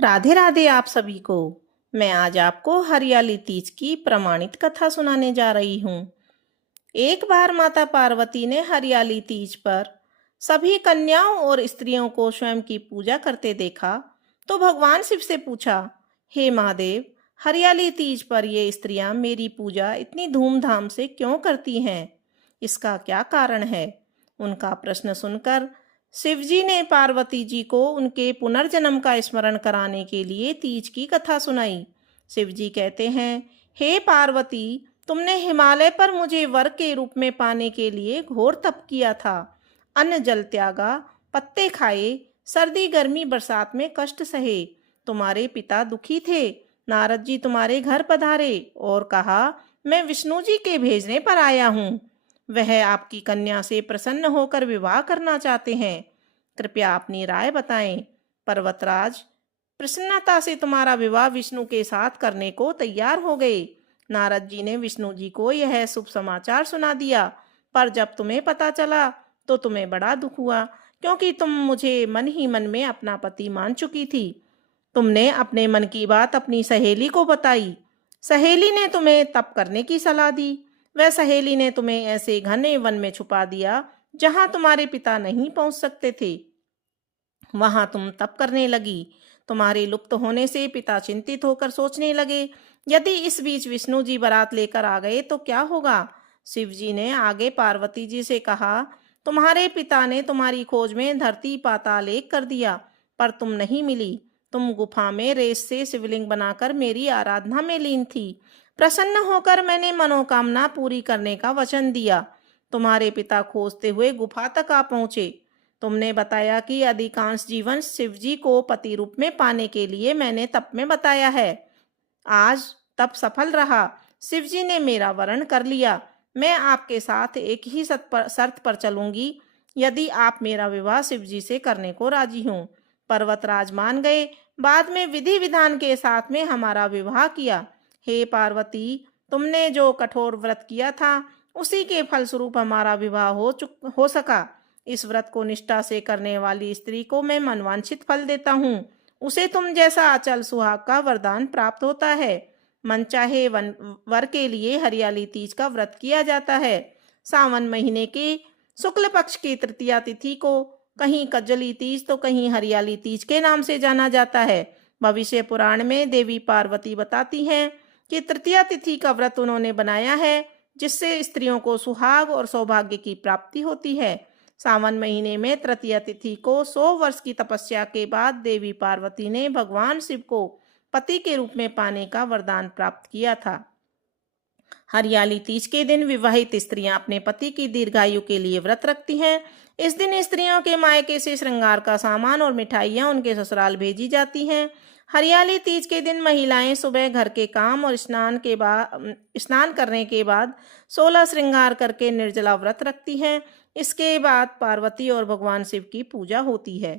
राधे राधे आप सभी को। मैं आज आपको हरियाली तीज की प्रमाणित कथा सुनाने जा रही हूँ। एक बार माता पार्वती ने हरियाली तीज पर सभी कन्याओं और स्त्रियों को स्वयं की पूजा करते देखा, तो भगवान शिव से पूछा, हे महादेव, हरियाली तीज पर ये स्त्रियां मेरी पूजा इतनी धूमधाम से क्यों करती हैं? इसका क्या कारण है? उनका प्रश्न सुनकर शिवजी ने पार्वती जी को उनके पुनर्जन्म का स्मरण कराने के लिए तीज की कथा सुनाई। शिवजी कहते हैं, हे पार्वती, तुमने हिमालय पर मुझे वर के रूप में पाने के लिए घोर तप किया था। अन्न जल त्यागा, पत्ते खाए, सर्दी गर्मी बरसात में कष्ट सहे। तुम्हारे पिता दुखी थे। नारद जी तुम्हारे घर पधारे और कहा, मैं विष्णु जी के भेजने पर आया हूँ। वह आपकी कन्या से प्रसन्न होकर विवाह करना चाहते हैं। कृपया अपनी राय बताएं। पर्वतराज प्रसन्नता से तुम्हारा विवाह विष्णु के साथ करने को तैयार हो गए। नारद जी ने विष्णु जी को यह शुभ समाचार सुना दिया, पर जब तुम्हें पता चला तो तुम्हें बड़ा दुख हुआ, क्योंकि तुम मुझे मन ही मन में अपना पति मान चुकी थी। तुमने अपने मन की बात अपनी सहेली को बताई। सहेली ने तुम्हें तप करने की सलाह दी। वह सहेली ने तुम्हें ऐसे घने वन में छुपा दिया जहां तुम्हारे पिता नहीं पहुंच सकते थे। वहां तुम तप करने लगी। तुम्हारे लुप्त होने से पिता चिंतित होकर सोचने लगे, यदि इस बीच विष्णु जी बारात लेकर आ गए तो क्या होगा? शिव जी ने आगे पार्वती जी से कहा, तुम्हारे पिता ने तुम्हारी खोज में धरती पाताल एक कर दिया, पर तुम नहीं मिली। तुम गुफा में रेत से शिवलिंग बनाकर मेरी आराधना में लीन थी। प्रसन्न होकर मैंने मनोकामना पूरी करने का वचन दिया। तुम्हारे पिता खोजते हुए गुफा तक आ पहुंचे। तुमने बताया कि अधिकांश जीवन शिवजी को पति रूप में पाने के लिए मैंने तप में बताया है। आज तप सफल रहा। शिवजी ने मेरा वरण कर लिया। मैं आपके साथ एक ही शर्त पर चलूंगी, यदि आप मेरा विवाह शिवजी से करने को राजी हों। पर्वतराज मान गए। बाद में विधि विधान के साथ में हमारा विवाह किया। हे पार्वती, तुमने जो कठोर व्रत किया था उसी के फलस्वरूप हमारा विवाह हो सका। इस व्रत को निष्ठा से करने वाली स्त्री को मैं मनवांछित फल देता हूँ। उसे तुम जैसा अचल सुहाग का वरदान प्राप्त होता है। मनचाहे वर के लिए हरियाली तीज का व्रत किया जाता है। सावन महीने के शुक्ल पक्ष की तृतीया तिथि को कहीं कज्जली तीज तो कहीं हरियाली तीज के नाम से जाना जाता है। भविष्य पुराण में देवी पार्वती बताती हैं कि तृतीया तिथि का व्रत उन्होंने बनाया है, जिससे स्त्रियों को सुहाग और सौभाग्य की प्राप्ति होती है। सावन महीने में तृतीया तिथि को 100 वर्ष की तपस्या के बाद देवी पार्वती ने भगवान शिव को पति के रूप में पाने का वरदान प्राप्त किया था। हरियाली तीज के दिन विवाहित स्त्रियां अपने पति की दीर्घायु के लिए व्रत रखती हैं। इस दिन स्त्रियों के मायके से श्रृंगार का सामान और मिठाइयां उनके ससुराल भेजी जाती हैं। हरियाली तीज के दिन महिलाएं सुबह घर के काम और स्नान करने के बाद 16 श्रृंगार करके निर्जला व्रत रखती हैं। इसके बाद पार्वती और भगवान शिव की पूजा होती है।